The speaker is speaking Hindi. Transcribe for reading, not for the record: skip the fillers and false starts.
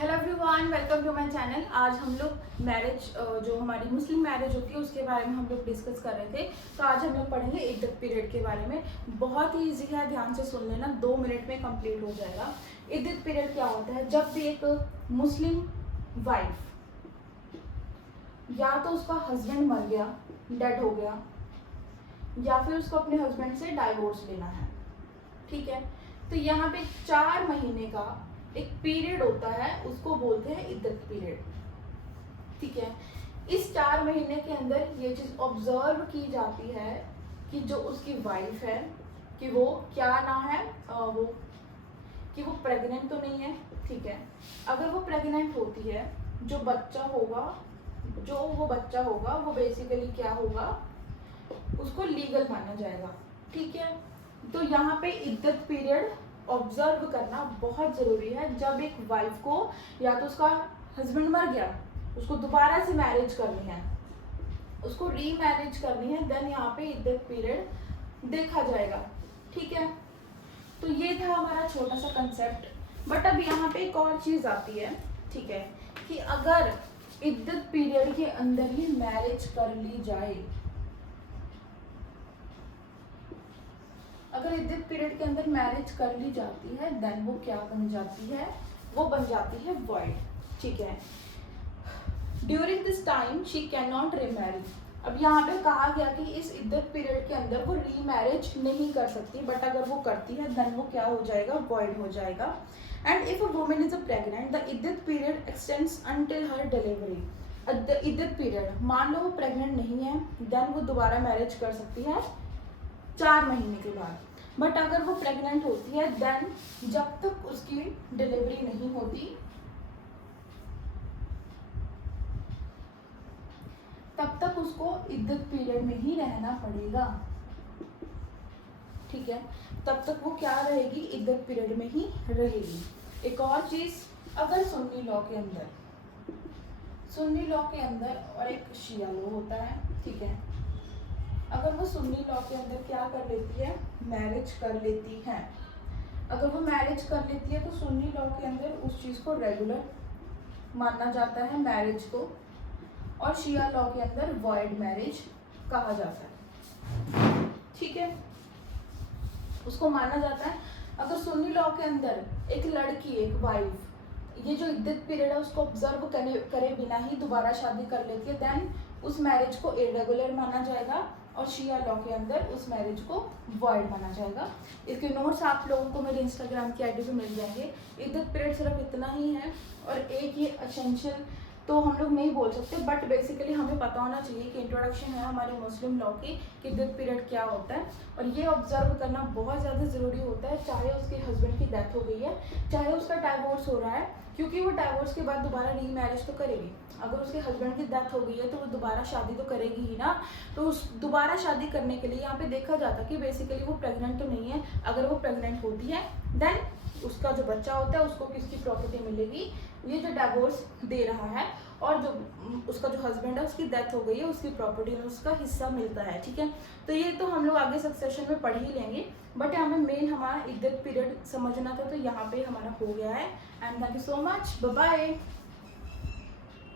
Hello everyone, welcome to my channel. आज हम लोग मैरिज जो हमारी मुस्लिम मैरिज होती है उसके बारे में हम लोग डिस्कस कर रहे थे। तो आज हम लोग पढ़ेंगे इद्दत पीरियड के बारे में। बहुत ही इजी है, ध्यान से सुन लेना, 2 मिनट में कंप्लीट हो जाएगा। इद्दत पीरियड क्या होता है? जब भी एक मुस्लिम वाइफ या तो उसका हस्बैंड मर गया, डेड हो गया, या फिर उसको अपने हस्बैंड से डाइवोर्स लेना है, ठीक है, तो यहाँ पे 4 महीने का एक पीरियड होता है, उसको बोलते हैं इद्दत पीरियड, ठीक है। इस 4 महीने के अंदर ये चीज ऑब्जर्व की जाती है कि जो उसकी वाइफ है कि वो क्या ना है, वो प्रेग्नेंट तो नहीं है, ठीक है। अगर वो प्रेग्नेंट होती है, जो वो बच्चा होगा वो बेसिकली क्या होगा, उसको लीगल माना जाएगा, ठीक है। तो यहाँ पे इद्दत पीरियड ऑब्जर्व करना बहुत जरूरी है। जब एक वाइफ को या तो उसका हस्बैंड मर गया, उसको दोबारा से मैरिज करनी है, उसको रीमैरिज करनी है, देन यहाँ पे इद्दत पीरियड देखा जाएगा, ठीक है। तो ये था हमारा छोटा सा कंसेप्ट। बट अब यहाँ पे एक और चीज आती है, ठीक है, कि अगर इद्दत पीरियड के अंदर ही मैरिज कर ली जाए, अगर इद्दत पीरियड के अंदर मैरिज कर ली जाती है, देन वो क्या बन जाती है? वो बन जाती है वॉइड, ठीक है। During this time she can not remarry. अब यहाँ पे कहा गया कि इस इद्दत पीरियड के अंदर वो रीमैरिज नहीं कर सकती, बट अगर वो करती है देन वो क्या हो जाएगा? वॉइड हो जाएगा। And if a woman is a pregnant, the iddat period extends until her delivery. Iddat period, मान लो वो प्रेग्नेंट नहीं है, देन वो दोबारा मैरिज कर सकती है 4 महीने के बाद। बट अगर वो प्रेग्नेंट होती है, देन जब तक उसकी डिलीवरी नहीं होती तब तक उसको इद्दत पीरियड में ही रहना पड़ेगा, ठीक है। तब तक वो क्या रहेगी? इद्दत पीरियड में ही रहेगी। एक और चीज, अगर सुन्नी लॉ के अंदर और एक शिया लॉ होता है, ठीक है, अगर वो सुन्नी लॉ के अंदर क्या कर लेती है? मैरिज कर लेती है। अगर वो मैरिज कर लेती है तो सुन्नी लॉ के अंदर उस चीज को रेगुलर माना जाता है, मैरिज को, और शिया लॉ के अंदर वॉइड मैरिज कहा जाता है, ठीक है, उसको माना जाता है। अगर सुन्नी लॉ के अंदर एक लड़की, एक वाइफ, ये जो इद्दत पीरियड है उसको ऑब्जर्व करे बिना ही दोबारा शादी कर लेती है, देन उस मैरिज को इरेगुलर माना जाएगा, और शिया लॉ के अंदर उस मैरिज को वॉइड माना जाएगा। इसके नोट्स आप लोगों को मेरे इंस्टाग्राम की आईडी पे मिल जाएंगे। इद्दत पीरियड सिर्फ इतना ही है, और एक ये एसेंशियल तो हम लोग नहीं बोल सकते, बट बेसिकली हमें पता होना चाहिए कि इंट्रोडक्शन है हमारे मुस्लिम लॉ की कि इद्दत पीरियड क्या होता है, और ये ऑब्जर्व करना बहुत ज़्यादा ज़रूरी होता है, चाहे उसके हस्बैंड की डेथ हो गई है, चाहे उसका डाइवोर्स हो रहा है, क्योंकि वो डाइवोर्स के बाद दोबारा रीमैरिज तो करेगी। अगर उसके हस्बैंड की डेथ हो गई है तो वो दोबारा शादी तो करेगी ही ना। तो उस दोबारा शादी करने के लिए यहाँ पे देखा जाता है कि बेसिकली वो प्रेग्नेंट तो नहीं है। अगर वो प्रेग्नेंट होती है, देन उसका जो बच्चा होता है उसको किसकी प्रॉपर्टी मिलेगी? ये जो डाइवोर्स दे रहा है, और जो उसका जो हस्बैंड है उसकी डेथ हो गई है, उसकी प्रॉपर्टी में उसका हिस्सा मिलता है, ठीक है। तो ये तो हम लोग आगे सक्सेशन में पढ़ ही लेंगे, बट हमें मेन हमारा इद्दत पीरियड समझना था, तो यहाँ पे हमारा हो गया है। And thank you so much, bye bye.